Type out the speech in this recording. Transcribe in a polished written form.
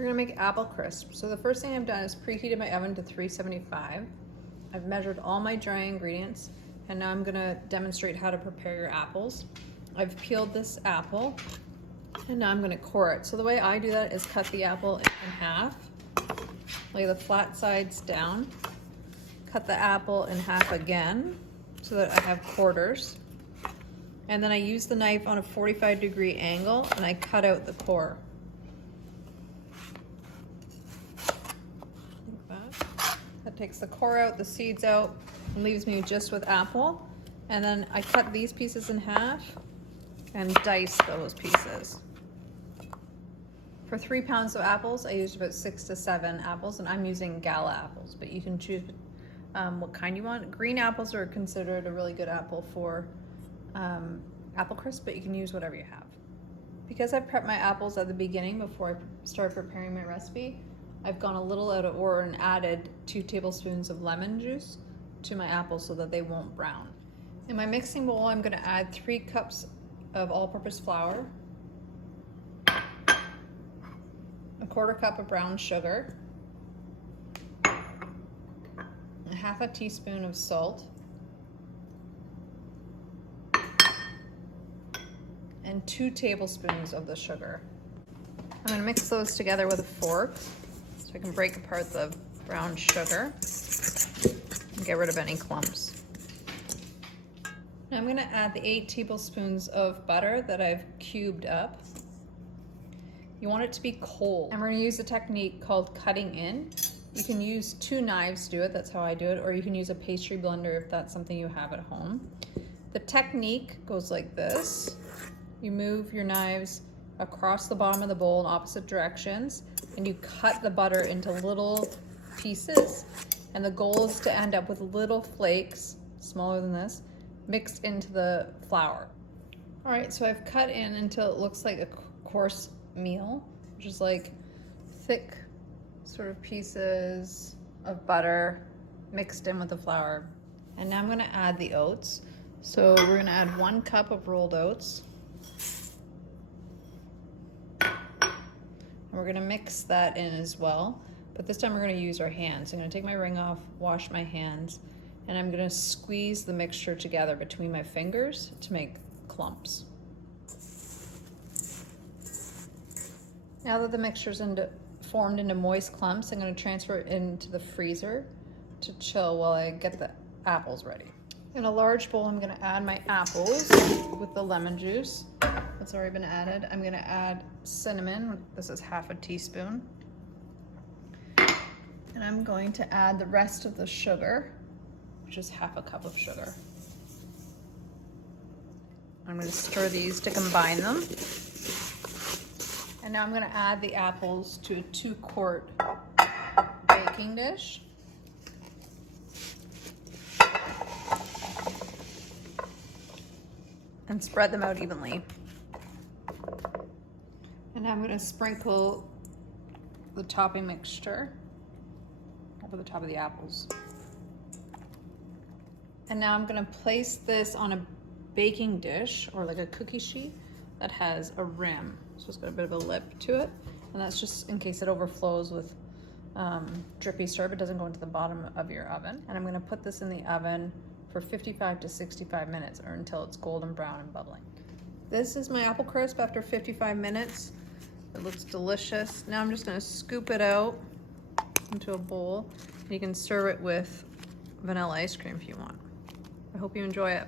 We're gonna make apple crisp. So the first thing I've done is preheated my oven to 375. I've measured all my dry ingredients, and now I'm gonna demonstrate how to prepare your apples. I've peeled this apple, and now I'm gonna core it. So the way I do that is cut the apple in half, lay the flat sides down, cut the apple in half again so that I have quarters. And then I use the knife on a 45-degree angle and I cut out the core. Like that. That takes the core out, the seeds out, and leaves me just with apple. And then I cut these pieces in half and dice those pieces. For 3 pounds of apples, I used about 6 to 7 apples, and I'm using Gala apples, but you can choose what kind you want. Green apples are considered a really good apple for apple crisp, but you can use whatever you have. Because I've prepped my apples at the beginning before I start preparing my recipe, I've gone a little out of order and added 2 tablespoons of lemon juice to my apples so that they won't brown. In my mixing bowl, I'm going to add 3 cups of all-purpose flour, a 1/4 cup of brown sugar, a 1/2 teaspoon of salt, and 2 tablespoons of the sugar. I'm going to mix those together with a fork so I can break apart the brown sugar and get rid of any clumps. Now I'm going to add the 8 tablespoons of butter that I've cubed up. You want it to be cold. And we're going to use a technique called cutting in. You can use 2 knives to do it, that's how I do it, or you can use a pastry blender if that's something you have at home. The technique goes like this. You move your knives across the bottom of the bowl in opposite directions, and you cut the butter into little pieces, and the goal is to end up with little flakes, smaller than this, mixed into the flour. All right, so I've cut in until it looks like a coarse meal, which is like thick sort of pieces of butter mixed in with the flour. And now I'm gonna add the oats. So we're gonna add 1 cup of rolled oats. And we're gonna mix that in as well, but this time we're gonna use our hands. I'm gonna take my ring off, wash my hands, and I'm gonna squeeze the mixture together between my fingers to make clumps. Now that the mixture's formed into moist clumps, I'm gonna transfer it into the freezer to chill while I get the apples ready. In a large bowl, I'm gonna add my apples with the lemon juice that's already been added. I'm gonna add cinnamon, this is 1/2 teaspoon. And I'm going to add the rest of the sugar, which is 1/2 cup of sugar. I'm gonna stir these to combine them. And now I'm gonna add the apples to a 2-quart baking dish. And spread them out evenly. And now I'm gonna sprinkle the topping mixture over the top of the apples. And now I'm gonna place this on a baking dish or like a cookie sheet that has a rim. So it's got a bit of a lip to it. And that's just in case it overflows with drippy syrup. It doesn't go into the bottom of your oven. And I'm gonna put this in the oven for 55 to 65 minutes or until it's golden brown and bubbling. This is my apple crisp after 55 minutes. It looks delicious. Now I'm just gonna scoop it out into a bowl. And you can serve it with vanilla ice cream if you want. I hope you enjoy it.